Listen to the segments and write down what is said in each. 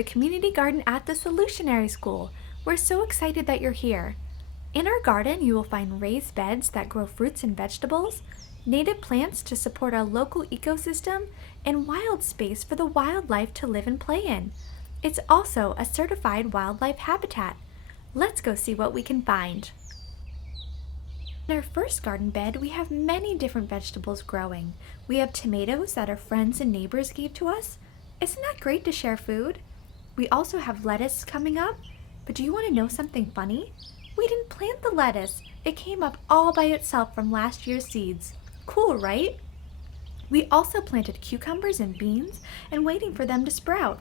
the community garden at the Solutionary School. We're so excited that you're here. In our garden, you will find raised beds that grow fruits and vegetables, native plants to support our local ecosystem, and wild space for the wildlife to live and play in. It's also a certified wildlife habitat. Let's go see what we can find. In our first garden bed, we have many different vegetables growing. We have tomatoes that our friends and neighbors gave to us. Isn't that great to share food? We also have lettuce coming up. But do you want to know something funny? We didn't plant the lettuce. It came up all by itself from last year's seeds. Cool, right? We also planted cucumbers and beans and waiting for them to sprout.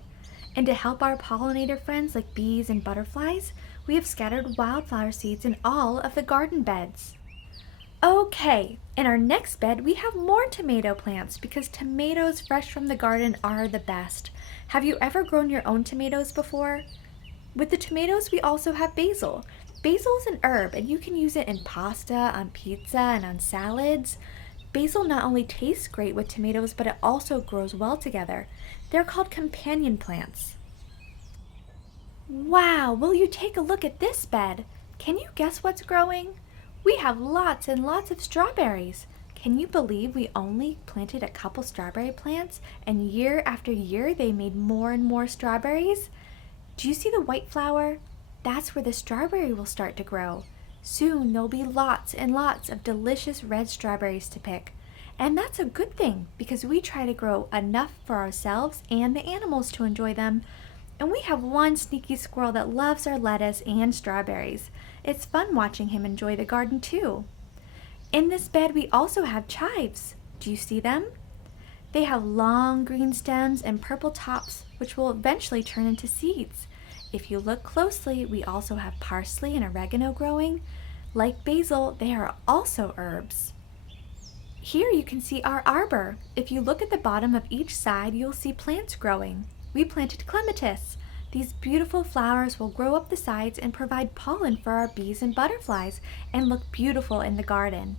And to help our pollinator friends like bees and butterflies, we have scattered wildflower seeds in all of the garden beds. Okay, in our next bed we have more tomato plants because tomatoes fresh from the garden are the best. Have you ever grown your own tomatoes before? With the tomatoes we also have basil. Basil is an herb and you can use it in pasta, on pizza, and on salads. Basil not only tastes great with tomatoes, but it also grows well together. They're called companion plants. Wow, will you take a look at this bed? Can you guess what's growing? We have lots and lots of strawberries. Can you believe we only planted a couple strawberry plants and year after year they made more and more strawberries? Do you see the white flower? That's where the strawberry will start to grow. Soon there'll be lots and lots of delicious red strawberries to pick. And that's a good thing because we try to grow enough for ourselves and the animals to enjoy them. And we have one sneaky squirrel that loves our lettuce and strawberries. It's fun watching him enjoy the garden too. In this bed we also have chives. Do you see them? They have long green stems and purple tops, which will eventually turn into seeds. If you look closely, we also have parsley and oregano growing. Like basil, they are also herbs. Here you can see our arbor. If you look at the bottom of each side, you'll see plants growing. We planted clematis. These beautiful flowers will grow up the sides and provide pollen for our bees and butterflies and look beautiful in the garden.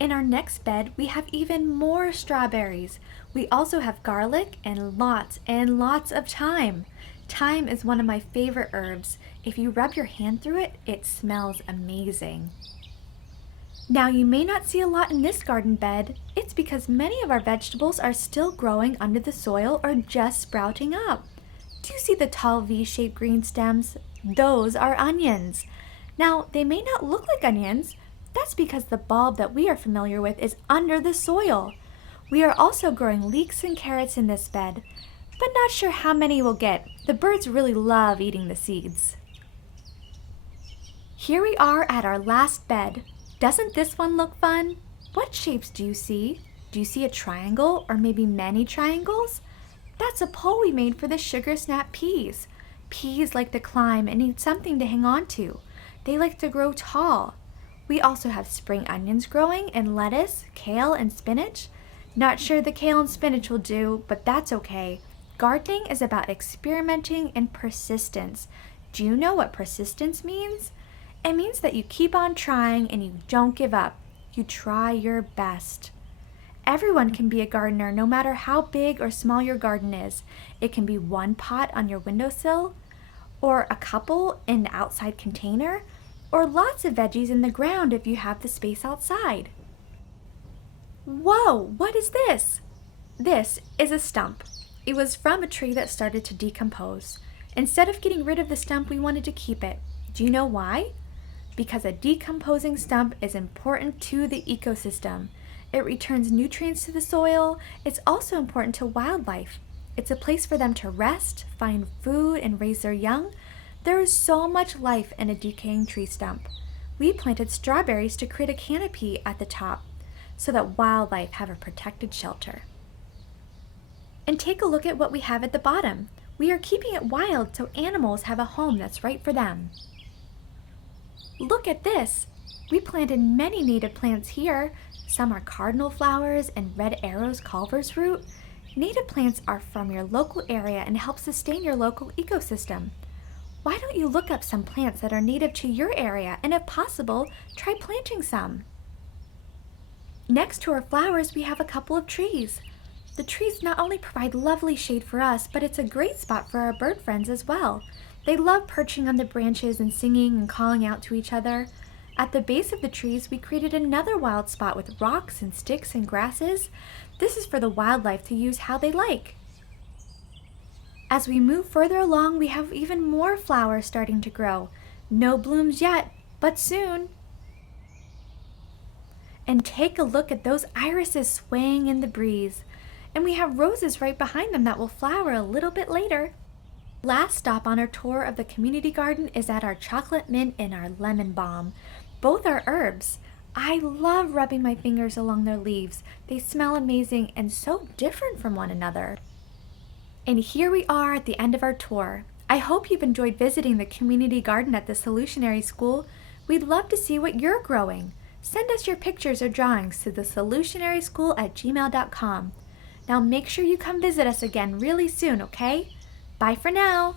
In our next bed, we have even more strawberries. We also have garlic and lots of thyme. Thyme is one of my favorite herbs. If you rub your hand through it, it smells amazing. Now you may not see a lot in this garden bed. It's because many of our vegetables are still growing under the soil or just sprouting up. Do you see the tall V-shaped green stems? Those are onions. Now, they may not look like onions. That's because the bulb that we are familiar with is under the soil. We are also growing leeks and carrots in this bed, but not sure how many we'll get. The birds really love eating the seeds. Here we are at our last bed. Doesn't this one look fun? What shapes do you see? Do you see a triangle or maybe many triangles? That's a pole we made for the sugar snap peas. Peas like to climb and need something to hang on to. They like to grow tall. We also have spring onions growing and lettuce, kale, and spinach. Not sure the kale and spinach will do, but that's okay. Gardening is about experimenting and persistence. Do you know what persistence means? It means that you keep on trying and you don't give up. You try your best. Everyone can be a gardener no matter how big or small your garden is. It can be one pot on your windowsill, or a couple in the outside container, or lots of veggies in the ground if you have the space outside. Whoa, what is this? This is a stump. It was from a tree that started to decompose. Instead of getting rid of the stump, we wanted to keep it. Do you know why? Because a decomposing stump is important to the ecosystem. It returns nutrients to the soil. It's also important to wildlife. It's a place for them to rest, find food, and raise their young. There is so much life in a decaying tree stump. We planted strawberries to create a canopy at the top so that wildlife have a protected shelter. And take a look at what we have at the bottom. We are keeping it wild so animals have a home that's right for them. Look at this. We planted many native plants here. Some are cardinal flowers and red arrows culver's root. Native plants are from your local area and help sustain your local ecosystem. Why don't you look up some plants that are native to your area and if possible, try planting some. Next to our flowers, we have a couple of trees. The trees not only provide lovely shade for us, but it's a great spot for our bird friends as well. They love perching on the branches and singing and calling out to each other. At the base of the trees, we created another wild spot with rocks and sticks and grasses. This is for the wildlife to use how they like. As we move further along, we have even more flowers starting to grow. No blooms yet, but soon. And take a look at those irises swaying in the breeze. And we have roses right behind them that will flower a little bit later. Last stop on our tour of the community garden is at our chocolate mint and our lemon balm. Both are herbs. I love rubbing my fingers along their leaves. They smell amazing and so different from one another. And here we are at the end of our tour. I hope you've enjoyed visiting the community garden at the Solutionary School. We'd love to see what you're growing. Send us your pictures or drawings to thesolutionaryschool@gmail.com. Now make sure you come visit us again really soon, okay? Bye for now!